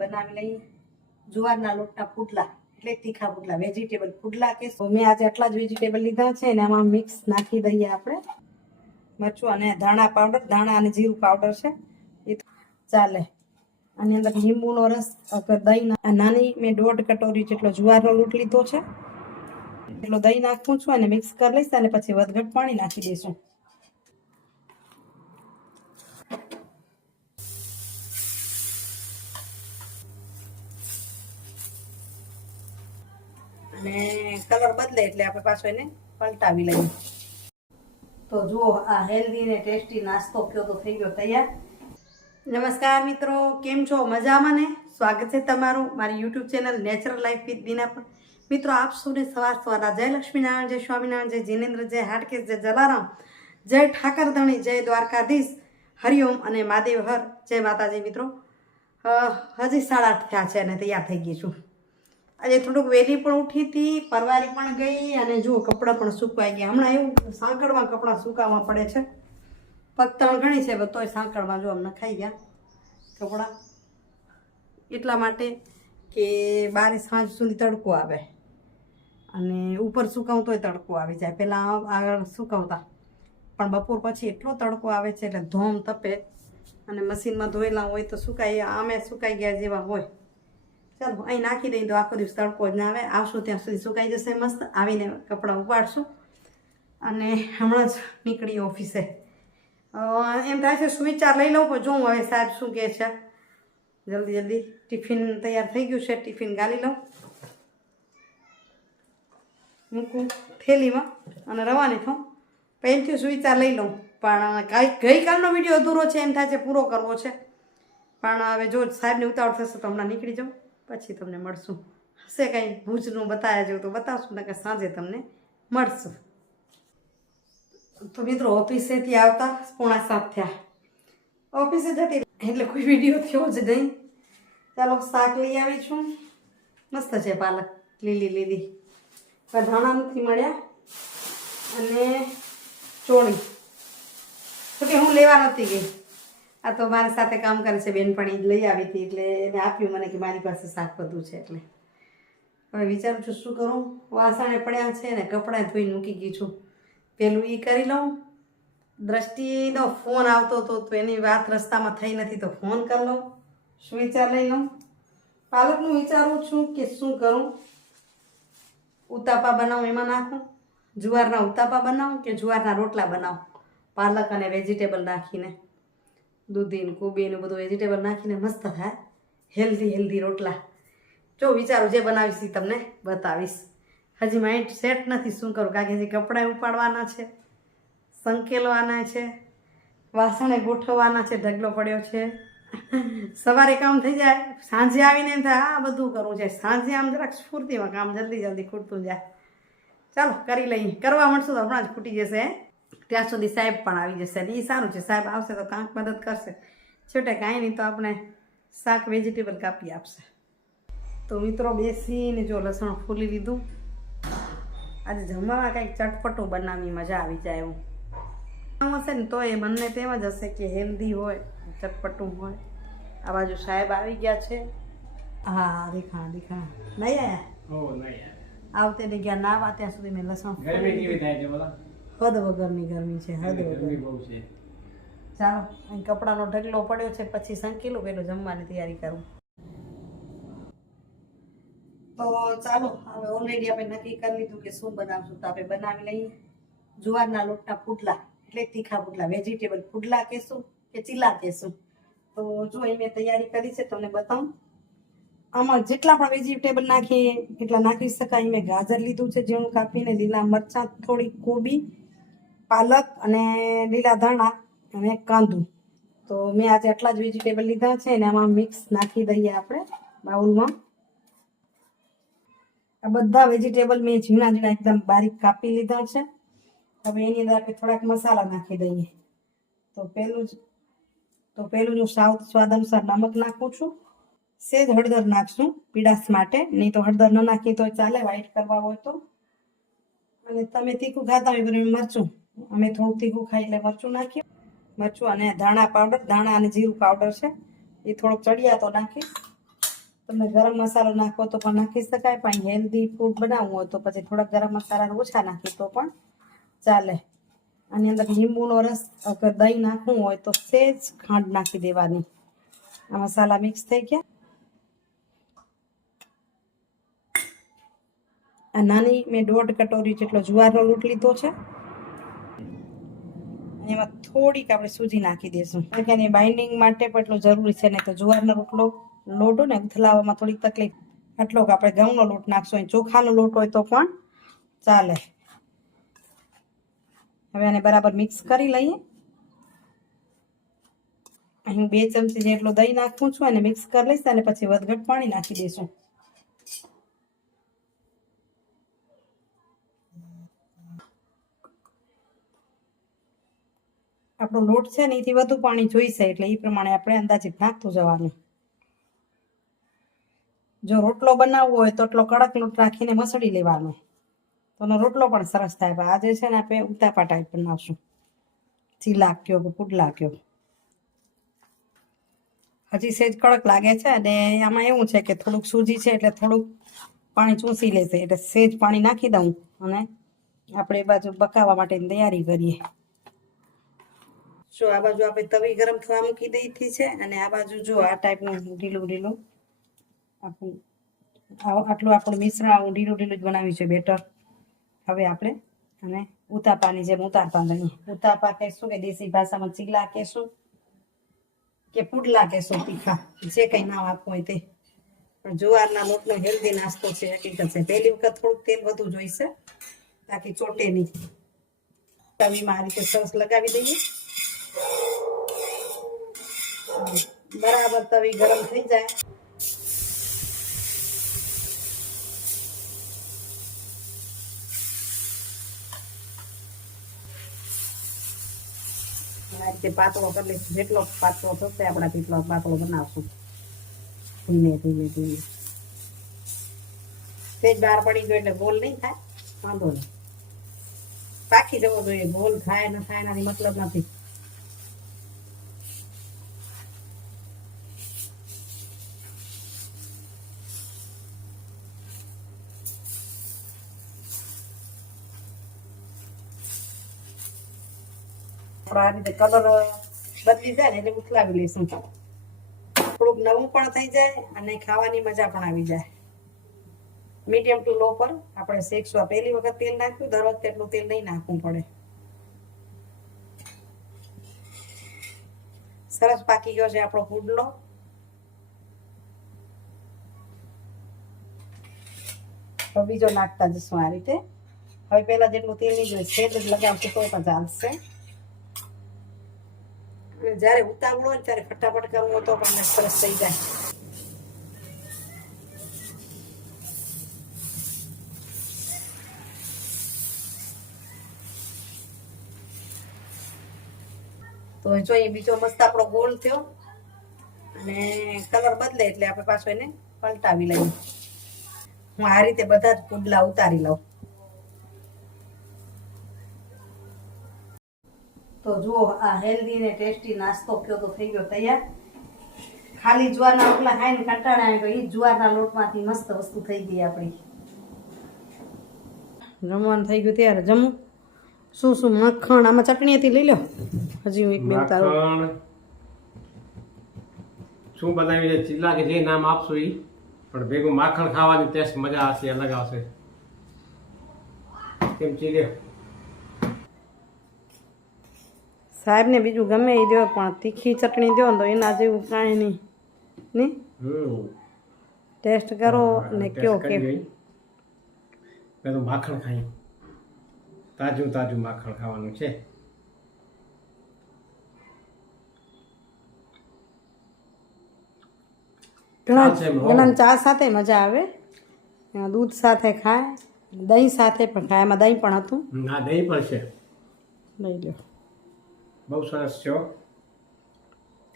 બનાવી લઈએ. જુવારના લોટના પુડલા, એટલે તીખા પુડલા વેજીટેબલ પુડલા કે મેં આજે આટલા જ વેજીટેબલ લીધા છે ને આમાં મિક્સ નાખી દઈએ આપણે. મરચું અને ધાણા પાવડર ધાણા અને જીરું પાવડર છે. એ ચાલે. આની અંદર લીંબુનો રસ દહીં નાની મેં દોઢ કટોરી જેટલો જુવારનો લોટ લીધો છે. એટલો દહીં નાખું છું અને મિક્સ કરી લઈશ અને પછી વધઘટ પાણી નાખી દઈશું. અને કલર બદલે એટલે આપણે પાછો એને પલટાવી લઈએ. તો જુઓ, આ હેલ્ધી ને ટેસ્ટી નાસ્તો કયો તો થઈ ગયો તૈયાર. નમસ્કાર મિત્રો, કેમ છો? મજામાં ને? સ્વાગત છે તમારું મારી YouTube channel natural life with Bina પર. મિત્રો, આપ સૌને સવાર સવારના જય લક્ષ્મીનારાયણ, જય સ્વામિનારાયણ, જય જિનેન્દ્ર, જય હાટકેશ જય જલારામ, જય ઠાકરધણી, જય દ્વારકાધીશ, હરિઓમ અને મહાદેવ હર. જય માતાજી મિત્રો. હજી સાડા આઠ થયા છે અને તૈયાર થઈ ગઈ છું. આજે થોડુંક વહેલી પણ ઉઠી હતી, પરવારી પણ ગઈ અને જુઓ કપડાં પણ સુકવાઈ ગયા. હમણાં એવું સાંકળમાં કપડાં સુકાવવા પડે છે. પત્તણ ઘણી છે તોય સાંકળમાં જો આમ ખાઈ ગયા કપડાં. એટલા માટે કે બારે સાંજ સુધી તડકો આવે. અને ઉપર સુકાવું તોય તડકો આવી જાય. પહેલાં આગળ સુકાવતા. પણ બપોર પછી એટલો તડકો આવે છે એટલે ધોમ તપે. અને મશીનમાં ધોયેલા હોય તો સુકાઈ આમે સુકાઈ ગયા જેવા હોય. ચાલો, અહીં નાખી દઈ તો આખો દિવસ તડકો જ ના આવે. આવશું ત્યાં સુધી સુકાઈ જશે મસ્ત. આવીને કપડાં ઉપાડશું. અને હમણાં જ નીકળી ઓફિસે. એમ થાય છે, સુવિચાર લઈ લઉં, પણ જોઉં હવે સાહેબ શું કહે છે. જલ્દી જલ્દી. ટિફિન તૈયાર થઈ ગયું છે, ટિફિન ગાલી લઉં. મૂકું થેલીમાં અને રવાની થઉં પહેલથી સુવિચાર લઈ લઉં. પણ ગઈકાલનો વીડિયો અધૂરો છે, એમ થાય છે, પૂરો કરવો છે. પણ હવે જો સાહેબની ઉતાવળ થશે તો હમણાં નીકળી જાઉં. પછી તમને મળશું. હશે કંઈ ભુજનું બતાવ્યા જેવું તો બતાવશું ને કે સાંજે તમને મળશું. તો મિત્રો ઓફિસેથી આવતા પોણા સાત થયા. ઓફિસે જતી. એટલે કોઈ વીડિયો થયો જ નહીં. ચાલો શાક લઈ આવી છું. મસ્ત છે પાલક, લીલી લીલી. ધાણા નથી મળ્યા. અને ચોળી. તો કે હું લેવા નથી ગઈ. આ તો મારા સાથે કામ કરે છે બેનપણી લઈ આવી હતી એટલે એને આપ્યું મને કે મારી પાસે શાક બધું છે એટલે. હવે વિચારું છું શું કરું? વાસણે પડ્યા છે ને કપડાં ધોઈને મૂકી ગઈ છું. પેલું એ કરી લઉં. દ્રષ્ટિનો ફોન આવતો હતો તો એની વાત રસ્તામાં થઈ નથી તો ફોન કરી લઉં. શું વિચાર લઈ લઉં? પાલકનું વિચારું છું કે શું કરું? ઉતાપા બનાવું, એમાં નાખું? જુવારના ઉતાપા બનાવું કે જુવારના રોટલા બનાવું? પાલક અને વેજીટેબલ નાખીને. દૂધીને, કોબીને બધું વેજીટેબલ નાખીને મસ્ત થાય. હેલ્ધી હેલ્ધી રોટલા. જો વિચારું જે બનાવીશ એ તમને બતાવીશ. હજી માઇન્ડ સેટ નથી શું કરું, કારણ કે હજી કપડાં ઉપાડવાના છે, સંકેલવાના છે, વાસણે ગોઠવવાના છે, ઢગલો પડ્યો છે. સવારે કામ થઈ જાય, સાંજે આવીને એમ થાય, આ બધું કરવું છે. સાંજે આમ જરાક સ્ફૂર્તિમાં કામ જલ્દી જલ્દી ખૂટતું જાય. ચાલો, કરી લઈએ. કરવા મળશું તો હમણાં જ ખૂટી જશે ત્યાં સુધી સાહેબ પણ આવી જશે એ સારું છે. સાહેબ આવશે તો કાંક મદદ કરશે. છેવટે કાંઈ નહીં તો આપણે શાક વેજીટેબલ કાપી આપશે. તો મિત્રો બેસીને જો લસણ ફૂલી લીધું. આજે જમવામાં કંઈક ચટપટું બનાવી મજા આવી જાય એવું. હશે ને તો એ બંને તેમ જ હશે કે હેલ્ધી હોય ચટપટું હોય. આ બાજુ સાહેબ આવી ગયા છે. હા દેખા દેખા નહીં આયા? આવતે ગયા ના ત્યાં સુધી મેં લસણ હદ વગરની ગરમી છે હદ વગર બહુ છે. ચાલો અહીં કપડાનો ઢગલો પડ્યો છે પછી સંકેલું પેલું જમવાની તૈયારી કરું. તો ચાલો હવે ઓલરેડી આપણે નક્કી કરી લીધું કે શું બનાવશું તો આપણે બનાવી લઈએ. જુવારના લોટના પુડલા એટલે તીખા પુડલા વેજીટેબલ પુડલા કહેશું કે ચીલા કહેશું? તો જો એ મેં તૈયારી કરી છે તમને બતાવું. આમાં જેટલા પણ વેજીટેબલ નાખીએ એટલા નાખી શકાય. મેં ગાજર લીધું છે ઝીણું કાપીને લીલા મરચાં થોડી કોબી પાલક અને લીલા ધાણા અને કાંદું. તો મેં આજે આટલા જ વેજીટેબલ લીધા છે અને આમાં મિક્સ નાખી દઈએ આપણે બાઉલમાં. આ બધા વેજીટેબલ મેં ઝીણા ઝીણા એકદમ બારીક કાપી લીધા છે. હવે એની અંદર આપણે થોડાક મસાલા નાખી દઈએ. તો પહેલું જ તો પહેલું હું સાવ સ્વાદ અનુસાર નમક નાખું છું. સેજ હળદર નાખશું પીડાશ માટે. નહીં તો હળદર ન નાખીએ તો ચાલે વ્હાઈટ કરવા હોય તો. અને તમે તીખું ખાતા હોય મરચું અમે થોડું તીખું ખાઈ એટલે મરચું નાખ્યું મરચું અને ધાણા પાવડર, ધાણા અને જીરું પાવડર છે. એ થોડોક ચડિયા તો નાખીશ. તમે ગરમ મસાલો નાખો તો પણ નાખી શકાય, પણ હેલ્ધી ફૂડ બનાવવું હોય તો પછી થોડાક ગરમ મસાલા ઓછા નાખી તો પણ ચાલે. આની અંદર લીંબુનો રસ અગર દહીં નાખવું હોય તો સેજ ખાંડ નાખી દેવાની. આ મસાલા મિક્સ થઈ ગયા. આ નાની મેં દોઢ કટોરી જેટલો જુવારનો લોટ લીધો છે. એમાં થોડીક આપણે સૂજી નાખી દઈશું. કે એની બાઇન્ડિંગ માટે પણ એટલું જરૂરી છે, નહીં તો જુવારનો રોટલો લોટો ને ઉથલાવવામાં થોડીક તકલીફ. આટલો આપણે ઘઉંનો લોટ નાખશું ચોખાનો લોટ હોય તો પણ ચાલે. હવે આને બરાબર મિક્સ કરી લઈએ. અહીં બે ચમચી જેટલું દહીં નાખું છું અને મિક્સ કરી લઈશ અને પછી વધઘટ પાણી નાખી દઈશું. આપણો લોટ છે ને એથી વધુ પાણી જોઈશે એટલે એ પ્રમાણે આપણે અંદાજિત નાખતું જવાનું. જો રોટલો બનાવવો હોય તો એટલો કડક લોટ રાખીને મસળી લેવાનો. તો રોટલો પણ સરસ થાય. પણ આજે છે ને આપણે ઉતાપા ટાઈપ બનાવશું. ચીલા કયો કે પુડલા કયો. હજી સેજ કડક લાગે છે અને આમાં એવું છે કે થોડુંક સૂજી છે એટલે થોડુંક પાણી ચૂસી લેશે. એટલે સેજ પાણી નાખી દઉં અને આપણે એ બાજુ બકાવવા માટેની તૈયારી કરીએ. જો આ બાજુ આપણે તવી ગરમ થવા મૂકી દઈતી છે અને આ બાજુ જો આ ટાઈપનું ઢીલું ઢીલું આપણું આટલું આપણું મિશ્રણ આવું ઢીલું ઢીલું જ બનાવ્યું છે બેટર. હવે આપણે અને ઉતાપાની જેમ ઉતારતા લઈએ ઉતાપા કહેશું કે દેશી ભાષામાં ચીલા કહેશું કે પુડલા કહેશું તીખા, જે કંઈ નામ આપવું હોય તે. પણ જુવારના લોટનો હેલ્ધી નાસ્તો છે, હકીકત છે. પહેલી વખત થોડુંક તેલ વધુ જોઈશે. તાકી ચોટે નહીં તવીમાં આ રીતે સરસ લગાવી દઈએ. બરાબર તવી ગરમ થઈ જાય. પાતળો કરી લઈશું જેટલો પાતળો થશે આપણે તેટલો પાતળો બનાવશું. ધીમે ધીમે ધીમે. તેજ બહાર પડી ગયો એટલે ગોલ નહીં થાય. વાંધો નહીં. પાકી જવો જોઈએ, ગોલ થાય ન થાય એનાથી મતલબ નથી. આપણો આ કલર બદલી જાય ને એટલે ઉથલાવી લઈશું થોડુંક નવું પણ થઈ જાય અને ખાવાની મજા પણ આવી જાય. મીડિયમ ટુ લો પર આપણે શેકશું પહેલી વખત તેલ નાખ્યું, દર વખતે એટલું તેલ નહીં નાખવું પડે. સરસ પાકી ગયો છે આપણો પુડલો. તો બીજો નાખતા જશું આ રીતે. હવે પહેલા જેટલું તેલ નહીં જોઈએ, છેદ જ તો પણ ચાલશે. જ્યારે ઉતાવળ હોય ત્યારે ફટાફટ કરવું તો પણ સરસ થઈ જાય. તો જો એ બીજો મસ્ત આપણો ગોળ થયો. અને કલર બદલે એટલે આપણે પાછો એને પલટાવી લઈએ. હું આ રીતે બધા જ પુડલા ઉતારી લઉં. તો જુઓ, આ હેલ્ધી ને ટેસ્ટી નાસ્તો કયો તો થઈ ગયો તૈયાર. ખાલી જુવારના રોટલા ખાઈને કંટાળા આવે તો એ જુવારના લોટમાંથી મસ્ત વસ્તુ થઈ ગઈ આપણી. જમવાનું થઈ ગયું ત્યારે જમું. શું શું, મખણ? આમાં ચટણી હતી, લઈ લો. હજી હું એક બે ઉતારું શું શું બનાવીને ચીલા કે જે નામ આપશો એ પણ ભેગું માખણ ખાવાની ટેસ્ટ મજા આવશે, અલગ આવશે. કેમ ચીલે સાહેબને બીજું ગમે એ દો પણ તીખી ચટણી દો ને તો એના જેવું કાંઈ નહીં. નહીં ટેસ્ટ કરો ને કયો કે. પેલું માખણ ખાઈ. તાજું તાજું માખણ ખાવાનું છે. ઘણા ચા સાથે મજા આવે. દૂધ સાથે ખાય દહીં સાથે પણ ખાય. એમાં દહીં પણ હતું. ના દહીં પણ છે. લઈ લો બહુ સરસ છે. હો.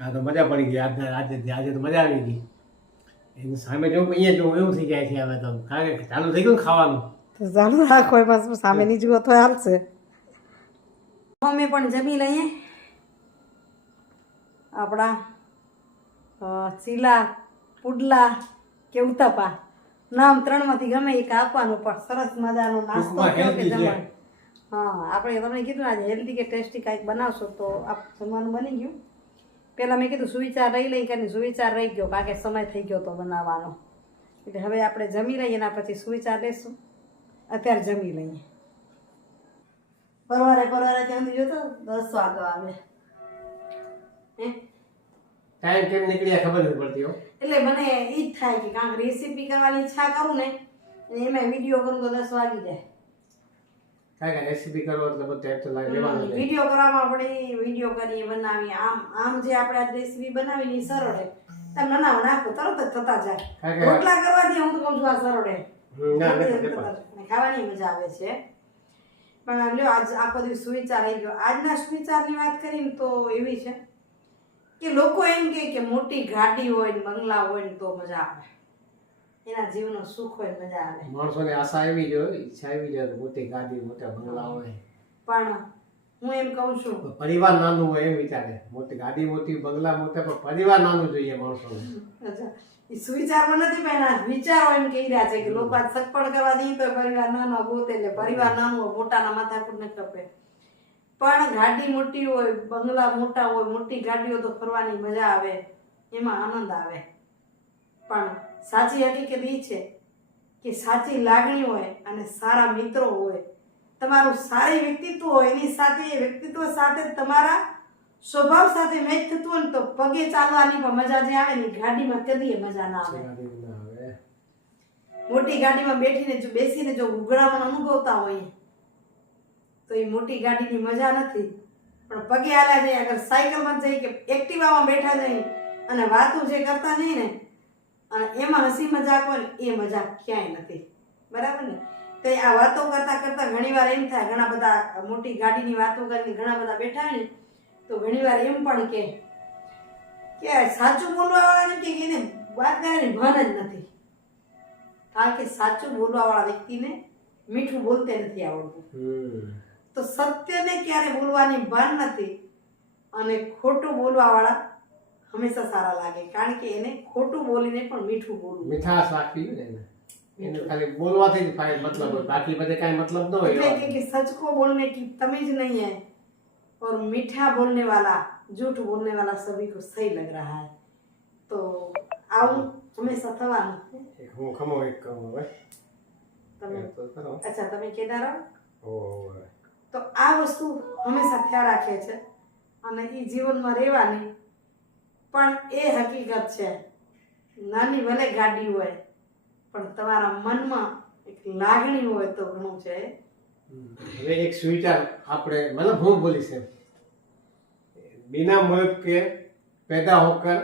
આ તો મજા પડી ગઈ. આજના આજે આજે તો મજા આવી ગઈ. એની સામે જો અહીંયા જો એવું થઈ જાય છે હવે તો. કારણ કે ચાલુ થઈ ગયું ખાવાનું. તો ચાલુ રાખો એમાં સામેની જુઓ તો હાલશે. અમે પણ જમી લઈએ. આપણા શીલા ચીલા પુડલા કે ઉતાપા. નામ ત્રણમાંથી ગમે એક આપવાનું પણ સરસ મજાનો નાસ્તો કે જમવાનું. હા આપણે તમને કીધું આજે હેલ્ધી કે ટેસ્ટી કાંઈક બનાવશો તો આપ જમવાનું બની ગયું. પહેલાં મેં કીધું સુવિચાર રહી લઈ કે સુવિચાર રહી ગયો કારણ કે સમય થઈ ગયો તો બનાવવાનો. એટલે હવે આપણે જમી લઈએ એના પછી સુવિચાર લેશું. અત્યારે જમી લઈએ. પરવારે પરવારે ત્યાં સુધી જોતો દસ વાગો આવે હે? ટાઈમ કેમ નીકળ્યા ખબર નથી પડતી હો. એટલે મને એ જ થાય કે કાંઈક રેસીપી કરવાની ઈચ્છા કરું ને એમાં વીડિયો કરું તો દસ વાગી જાય. કારણ કે રેસીપી કરો એટલે બધું ટાઈમ તો લાગે લેવાનો વીડિયો કરવામાં આપણે વીડિયો કરીએ બનાવીએ. આમ આમ જે આપણે આ રેસીપી બનાવીને સરળ છે. તમે બનાવો નાખો તરત જ થતા જાય. રોટલા કરવાથી હું તો કહું છું આ સરળ પણ. ખાવાની મજા આવે છે. પણ લ્યો આજ આખો દિવસ સુવિચાર આવી ગયો. આજના સુવિચારની વાત કરીને તો એવી છે કે લોકો એમ કે મોટી ગાડી હોય ને બંગલા હોય ને તો મજા આવે. એના જીવનો સુખ હોય મજા આવે. માણસોને આશા આવી જ હોય ઈચ્છા આવી જાય મોટી ગાડી મોટા બંગલા હોય. પણ હું એમ કહું છું. પરિવાર નાનું હોય એમ વિચારે. મોટી ગાડી મોટી બંગલા મોટા પણ પરિવાર નાનું જોઈએ માણસોને. અચ્છા. સુવિચારમાં નથી પણ વિચારો એમ કહી રહ્યા છે કે લોકો આજ સગપડ કરવા દઈએ તો પરિવાર નાનો ગોતે એટલે પરિવાર નાનું હોય મોટાના માથાકૂટ ન કપે પણ ગાડી મોટી હોય બંગલા મોટા હોય મોટી ગાડીઓ તો ફરવાની મજા આવે. એમાં આનંદ આવે. પણ સાચી હકીકત એ છે કે સાચી લાગણી હોય અને સારા મિત્રો હોય તમારું સારી વ્યક્તિત્વ હોય એની સાથે એ વ્યક્તિત્વ સાથે તમારા સ્વભાવ સાથે મેચ થતું હોય તો પગે ચાલવાની પણ મજા જે આવે ને ગાડીમાં કદીએ મજા ના આવે ગાડી ના આવે. મોટી ગાડીમાં બેઠીને જો બેસીને જો ઉઘડામણ અનુભવતા હોય તો એ મોટી ગાડીની મજા નથી પણ પગે આલા જઈએ અગર સાયકલમાં જઈએ કે એક્ટિવામાં બેઠા જઈએ અને વાતો જે કરતા નહીં ને અને એમાં હસી મજાક હોય ને એ મજાક ક્યાંય નથી. બરાબર ને? તો આ વાતો કરતા કરતા ઘણીવાર એમ થાય ઘણા બધા મોટી ગાડીની વાતો કરીને ઘણા બધા બેઠા હોય ને તો ઘણીવાર એમ પણ કે કે સાચું બોલવા વાળાને કે એને વાત કરવાની ભાન જ નથી. કારણ કે સાચું બોલવા વાળા વ્યક્તિને મીઠું બોલતે નથી આવડતું. તો સત્યને ક્યારે બોલવાની ભાન નથી અને ખોટું બોલવા વાળા હંમેશા સારા લાગે કારણ કે એને ખોટું બોલીને પણ મીઠું બોલવું મીઠાશ રાખવી હોય ને એને એને ખાલી બોલવાથી જ ફાયદો મતલબ હોય બાકી બધે કાંઈ મતલબ ન હોય એટલે એવા. કે कि सच को बोलने की तमीज नहीं है और मीठा बोलने वाला झूठ बोलने वाला सभी को सही लग रहा है तो આવું હંમેશા થવાનું એક હું ખમો એક કહું હવે તમે એ તો કરો અચ્છા તમે કેદાર ઓય. તો આ વસ્તુ હંમેશા ખ્યાલ રાખે છે અને એ જીવનમાં રહેવાની પણ એ હકીકત છે નાની ભલે ગાડી હોય પણ તમારા મનમાં એક લાગણી હોય તો ઘણું છે હમ. હવે એક સુવિચાર આપણે મતલબ હું બોલીશ એમ बिना मुहूर्त के पैदा होकर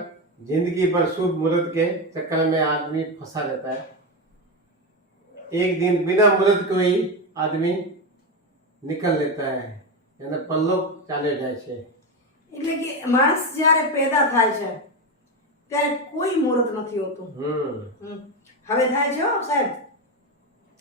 जिंदगी भर शुभ मुहूर्त के चक्कर में आदमी फंसा रहता है एक दिन बिना मुहूर्त को ही आदमी निकल लेता है यानी पल्लो ચાલ્યો જાય છે એટલે કે માણસ જ્યારે પેદા થાય છે ત્યારે કોઈ મુહૂર્ત નથી હોતું. હવે થાય છે સાહેબ.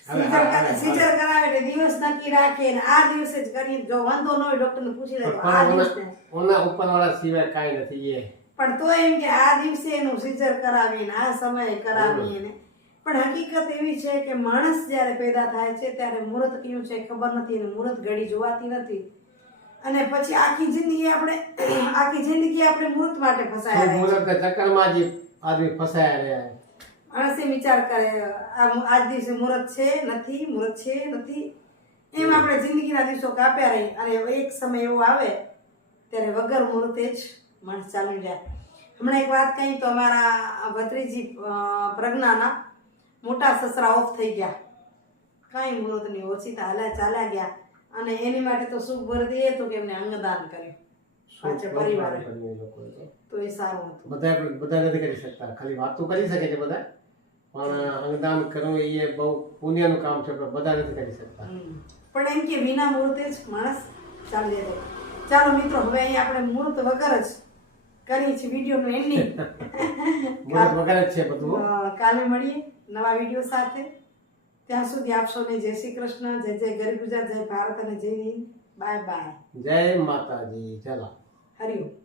હવે, સીઝર હવે, હવે, કરા- સીઝર કરાવે એટલે દિવસ નક્કી રાખે ને આ દિવસે જ કરી જો વાંધો ન હોય ડોક્ટરને પૂછી લે તો આ પણ દિવસે. ઓના- ઓના ઉપરવાળા સિવાય કાંઈ નથી એ. પણ તો એમ કે આ દિવસે એનું સીઝર કરાવીને આ સમયે કરાવીને. પણ હકીકત એવી છે કે માણસ જ્યારે પેદા થાય છે ત્યારે મુહૂર્ત કયું છે ખબર નથી અને મુહૂર્ત ઘડી જોવાતી નથી. અને પછી આખી જિંદગી આપણે આખી જિંદગી આપણે મૂર્ત માટે ફસાયા રહીએ ચક્કરમાં જ આદમી ફસાયા રહ્યા છે. માણસે વિચાર કરે આ આજ દિવસે મુહૂર્ત છે નથી મુહૂર્ત છે નથી. એમ આપણે જિંદગીના દિવસો કાપ્યા રહી અને એક સમય એવો આવે ત્યારે વગર મુહૂર્તે જ માણસ ચાલી જાય હમણાં એક વાત કહી તો અમારા ભત્રીજી પ્રજ્ઞાના મોટા સસરા ઓફ થઈ ગયા. કાંઈ મુહૂર્તની ઓછી હાલ્યા ચાલ્યા ગયા. અને એની માટે તો સુખ મુહૂર્ત એ હતું કે એમને અંગદાન કર્યું. પાછળ પરિવારે. તો. તો એ સારું હતું. બધા બધા નથી કરી શકતા. ખાલી વાતો કરી શકે છે બધા પણ અંગદાન કરવું એ બહુ પુણ્યનું કામ છે પણ બધા નથી કરી શકતા. પણ એમ કે વિના મુહૂર્તે જ માણસ ચાલી જાય. ચાલો મિત્રો હવે અહીં આપણે મુહૂર્ત વગર જ કરી છે વિડીયોનું એન્ડિંગ મુહૂર્ત વગર જ છે બધું કાલે મળીએ નવા વીડિયો સાથે. ત્યાં સુધી આપ સૌને જય શ્રી કૃષ્ણ જય જય ગરીબ ગુજરાત જય ભારત અને જય હિન્દ. Bye bye. જય માતાજી ચાલો. હરિઓમ